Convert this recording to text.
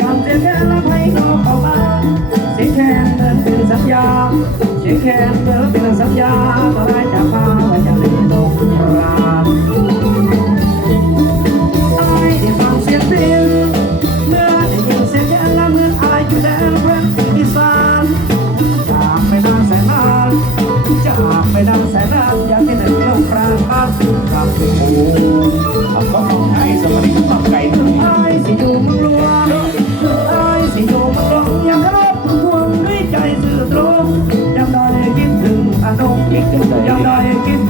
ความเจ็บแค้ละไม่ก็เบาบางเสียงแค้นเดินเป็นสัญญาเสียงแค้เดินเป็นสัญญาต่ได้จากฟ้าว่าจะลืมตกราตายที่ฟังเสียงเสียงเมื่อได้ยินเสียงแค้ละเมื่ออะไรอยู่แดนแรงอีสานจากไปนานแสนนานจากไปนานแสนนานอยากให้เดินเที่ยวปราบบ้านกลับไปโอ้อบให้สวัสดีครับไก่ ถึงอานงยังได้คิด